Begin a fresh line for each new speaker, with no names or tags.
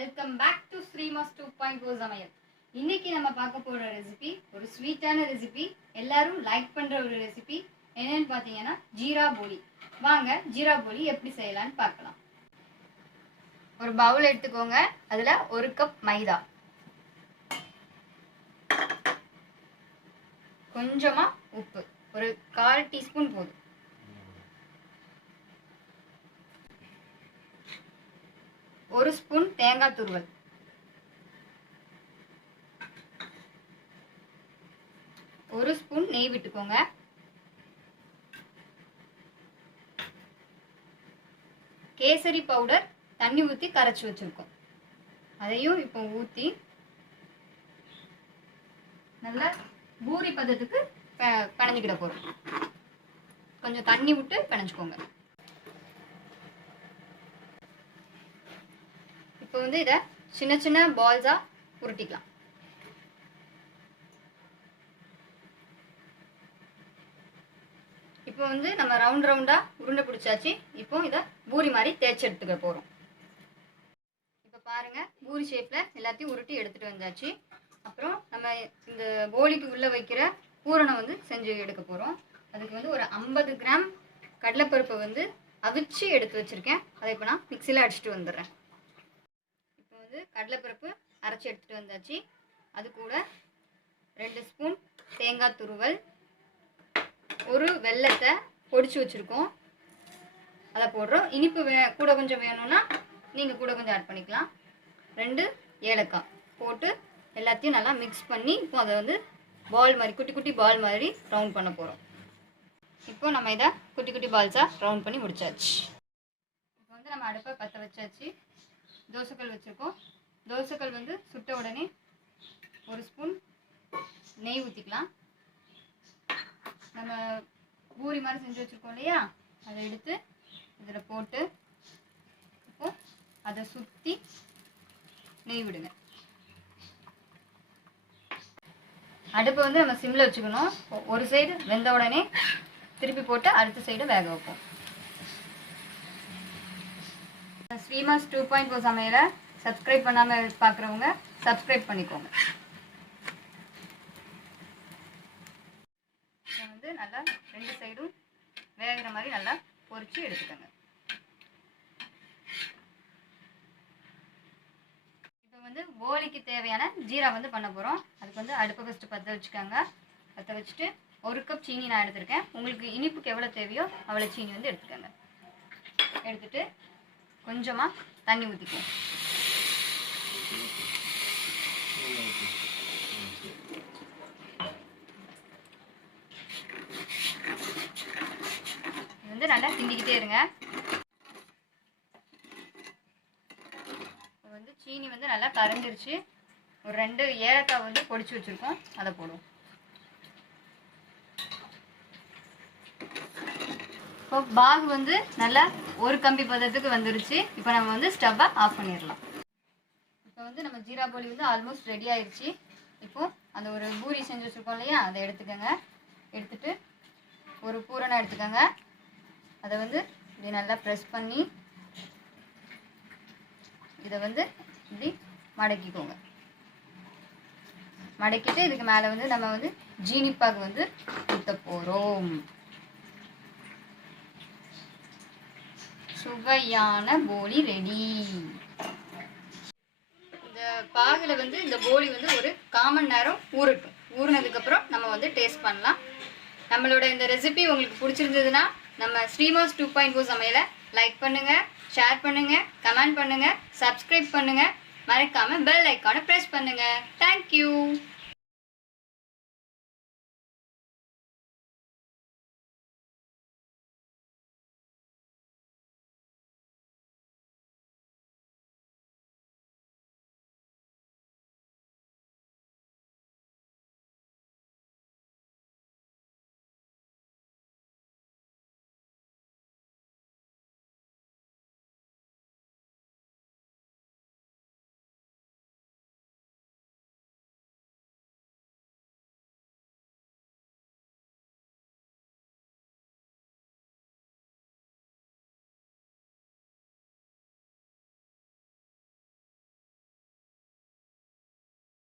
Welcome back to Sreemas two point four சமையல். இன்னைக்கு நம்ம பார்க்க போற ரெசிபி ஒரு ஸ்வீட்டான ரெசிபி எல்லாரும் லைக் பண்ற ஒரு ரெசிபி என்னன்னு பார்த்தீங்கன்னா ஜீரா போலி வாங்க ஜீரா போலி எப்படி செய்யலாம்னு பார்க்கலாம். ஒரு பவுல் எடுத்துக்கோங்க. அதுல ஒரு கப் மைதா. கொஞ்சமா உப்பு. ஒரு கால் டீஸ்பூன் போதும். ஒரு ஸ்பூன் தேங்காய் துருவல். ஒரு ஸ்பூன் நெய் விட்டுக்கோங்க. கேசரி பவுடர் தண்ணி ஊற்றி கரைச்சி வச்சுருக்கோம். அதையும் இப்போ ஊற்றி நல்லா பூரி பதத்துக்கு பிணைஞ்சுக்கிட பிணைஞ்சிக்கிட போகிறோம் கொஞ்சம் தண்ணி விட்டு பிணைஞ்சுக்கோங்க. இப்போ வந்து இதை சின்ன சின்ன பால்ஸாக உருட்டிக்கலாம். இப்போ வந்து நம்ம ரவுண்ட் ரவுண்டாக உருண்டை பிடிச்சாச்சு. இப்போ இதை பூரி மாதிரி தேய்ச்சி எடுத்துக்க போகிறோம் இப்போ பாருங்கள் பூரி ஷேப்பில் எல்லாத்தையும் உருட்டி எடுத்துகிட்டு வந்தாச்சு. அப்புறம் நம்ம இந்த போலிக்கு உள்ளே வைக்கிற பூரணம் வந்து செஞ்சு எடுக்க போகிறோம் அதுக்கு வந்து ஒரு ஐம்பது கிராம் கடலைப்பருப்பை வந்து அவிச்சு எடுத்து வச்சுருக்கேன். அதை இப்போ நான் மிக்சியில் அடிச்சுட்டு வந்துடுறேன். கடலைப்பருப்பு அரைச்சி எடுத்துகிட்டு வந்தாச்சு. அது கூட ரெண்டு ஸ்பூன் தேங்காய் துருவல் ஒரு வெள்ளத்தை பொடிச்சு வச்சுருக்கோம். அதை போடுறோம். இனிப்பு வே கூட கொஞ்சம் வேணும்னா நீங்கள் கூட கொஞ்சம் ஆட் பண்ணிக்கலாம். ரெண்டு ஏலக்காய் போட்டு எல்லாத்தையும் நல்லா மிக்ஸ் பண்ணி இப்போ அதை வந்து பால் மாதிரி குட்டி குட்டி பால் மாதிரி ரவுண்ட் பண்ண போகிறோம் இப்போ நம்ம இதை குட்டி குட்டி பால்ஸாக ரவுண்ட் பண்ணி முடிச்சாச்சு. இப்போ வந்து நம்ம அடுப்பை பற்ற வச்சாச்சு. தோசைக்கல் வச்சுருக்கோம். தோசைக்கல் வந்து சுட்ட உடனே ஒரு ஸ்பூன் நெய் ஊற்றிக்கலாம் நம்ம பூரி மாதிரி செஞ்சு வச்சுருக்கோம் இல்லையா? அதை எடுத்து இதில் போட்டு இப்போ அதை சுற்றி நெய் விடுங்க. அடுப்பை வந்து நம்ம சிம்மில் வச்சுக்கணும். ஒரு சைடு வெந்த உடனே திருப்பி போட்டு அடுத்த சைடு வேக வைப்போம். ஸ்ரீமாஸ் டூ பாயிண்ட் ஃபோர் சமையலை சப்ஸ்கிரைப் பண்ணாமல் பார்க்குறவங்க சப்ஸ்கிரைப் பண்ணிக்கோங்க. இதை வந்து நல்லா ரெண்டு சைடும் வேகிற மாதிரி நல்லா பொரிச்சு எடுத்துக்கோங்க. இப்போ வந்து ஓலிக்கு தேவையான ஜீரா வந்து பண்ண போகிறோம் அதுக்கு வந்து அடுப்பை ஃபஸ்ட்டு பற்ற வச்சுக்கோங்க. பற்ற வச்சுட்டு ஒரு கப் சீனி நான் எடுத்திருக்கேன். உங்களுக்கு இனிப்புக்கு எவ்வளோ தேவையோ அவ்வளோ சீனி வந்து எடுத்துக்கோங்க. எடுத்துட்டு கொஞ்சமாக தண்ணி ஊற்றிக்குவோம் இது வந்து நல்லா கிண்டிக்கிட்டே இப்போ வந்து சீனி வந்து நல்லா கரைஞ்சிருச்சு. ஒரு ரெண்டு ஏலக்காய் வந்து பொடிச்சு வச்சுருக்கோம். அதை போடுவோம். இப்போ பாகு வந்து நல்லா ஒரு கம்பி பதத்துக்கு வந்துருச்சு. இப்போ நம்ம வந்து ஸ்டவ்வை ஆஃப் பண்ணிடலாம். இப்போ வந்து நம்ம ஜீரா போலி வந்து ஆல்மோஸ்ட் ரெடி ஆயிடுச்சு இப்போ அந்த ஒரு பூரி செஞ்சு வச்சுருக்கோம் இல்லையா? அதை எடுத்துக்கோங்க. எடுத்துட்டு ஒரு பூரணம் எடுத்துக்கோங்க. அதை வந்து இப்படி நல்லா ப்ரெஸ் பண்ணி இதை வந்து இப்படி மடக்கிக்கோங்க. மடக்கிட்டு இதுக்கு மேலே வந்து நம்ம வந்து ஜீனிப்பாகு வந்து ஊற்ற போகிறோம் சுவையான போலி ரெடி இந்த பாகில் வந்து இந்த போலி வந்து ஒரு காமன் நேரம் ஊறட்டும். ஊறினதுக்கப்புறம் நம்ம வந்து டேஸ்ட் பண்ணலாம். நம்மளோட இந்த ரெசிபி உங்களுக்கு பிடிச்சிருந்ததுன்னா நம்ம ஸ்ரீமாஸ் டூ பாயிண்ட் ஃபோர் சமையலை லைக் பண்ணுங்க ஷேர் பண்ணுங்க கமெண்ட் பண்ணுங்க சப்ஸ்கிரைப் பண்ணுங்க. மறக்காம பெல் ஐக்கானை ப்ரெஸ் பண்ணுங்க. தேங்க்யூ